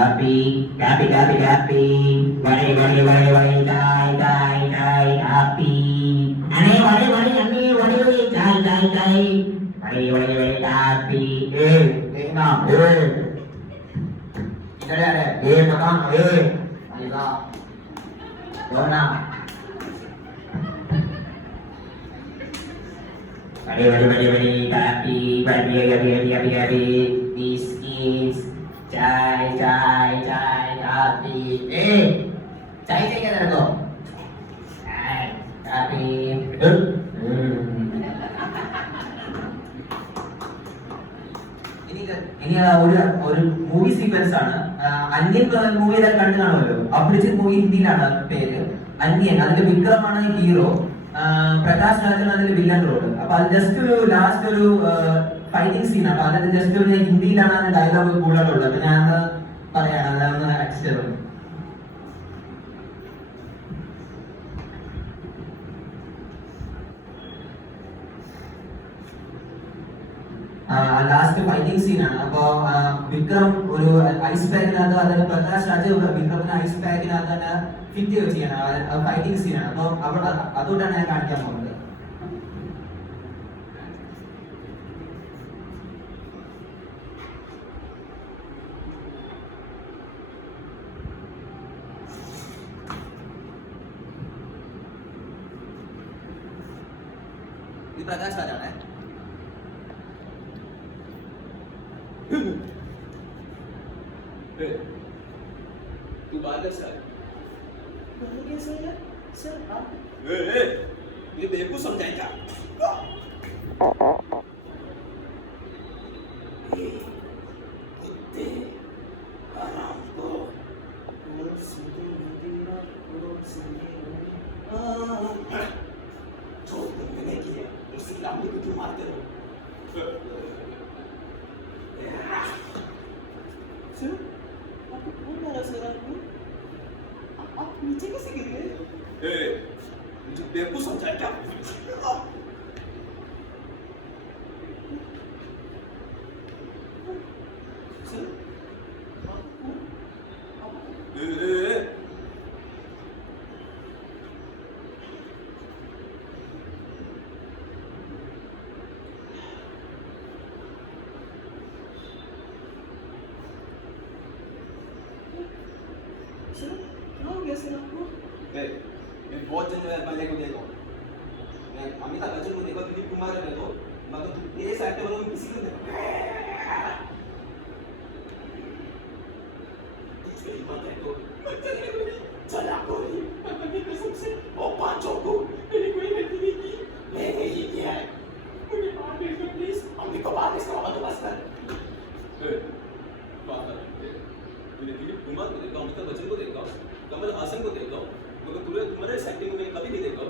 കാപ്പി കാപ്പി കാപ്പി കാപ്പി വഴി വഴി വഴി വഴി ചായ് ചായ് ചായ് കാപ്പി അണേ വഴി വഴി അണ്ണേ വഴി വഴി ചായ് ചായ് ചായ് വഴി വഴി വഴി കാപ്പി देखना इधर आ रे मकान आएगा बोलना बड़ी बड़ी बड़ी बड़ी काफी बड़ी बड़ी बड़ी बड़ी बड़ी बिस्किट्स चाय चाय चाय काफी चाय चाहिए तेरे को चाय काफी ഇനി ഒരു മൂവി സീക്വൻസ് ആണ്. അന്യൻ മൂവിയിലൊക്കെ കണ്ടു കാണുമല്ലോ. അഭിജിത്ത് മൂവി ഹിന്ദിയിലാണ് പേര് അന്യൻ. അതിൽ വിക്രമാണ് ഹീറോ, പ്രകാശ് രാജാണ് അതിൽ വില്ലൻ റോള്. അപ്പൊ അത് ജസ്റ്റ് ഒരു ലാസ്റ്റ് ഒരു ഫൈറ്റിംഗ് സീനാണ്. അപ്പൊ അതിന് ജസ്റ്റ് ഒരു ഹിന്ദിയിലാണ് അതിന്റെ ഡയലോഗ് കൂടുതലുള്ളത്. അപ്പൊ ഞാൻ പറയാണ്, അതൊന്ന് അഡ്ജസ്റ്റ് ചെയ്തോളൂ. ലാസ്റ്റ് ഫൈറ്റിംഗ് സീനാണ്. അപ്പൊ വിക്രം ഒരു ഐസ് പാക്കിനകത്ത്, അതായത് പ്രകാശ് രാജ് വിക്രമിന് ഐസ് പാക്കിനകത്ത് തന്നെ ഫിറ്റ് ചെയ്യണം. ഫൈറ്റിംഗ് സീനാണ്. അപ്പൊ അവിടെ അതുകൊണ്ടാണ് ഞാൻ കാണിക്കാൻ പോകുന്നത്. ഇത് പ്രകാശ് രാജാണ്. तू बाहर कर सर। बाहर कैसे है सर आप? ये बेवकूफ समझाएगा। कुत्ते आराम को और सीधे मदीना और सीधे छोड़ दो, मैंने किया उसी लामड़ी को क्यों मारते हो? सर आपको कौन मारा सर? आपको आप नीचे कैसे गिर गए? मुझे बेवकूफ समझा क्या? सर कहाँ हो गया सर आपको? मैं बहुत जन पहले को देखा, मैं अमिताभ बच्चन को देखा, दिलीप कुमार को देखो, मैं तो तेरे साइड पे वालों किसी को देखा। तुझे हिम्मत है तो चला कोई अपनी कसम से और पांचों को मैंने कोई गलती नहीं की, मैंने ही किया है। मुझे मार दे दो प्लीज, अम्मी को मार दे, इसका तो बस कर। बात कर, मैंने दिलीप कुमार को देखा, अमिताभ बच्चन को देखा, कमल हासन को देखा, मगर तुम्हारे सेटिंग में कभी नहीं देखा।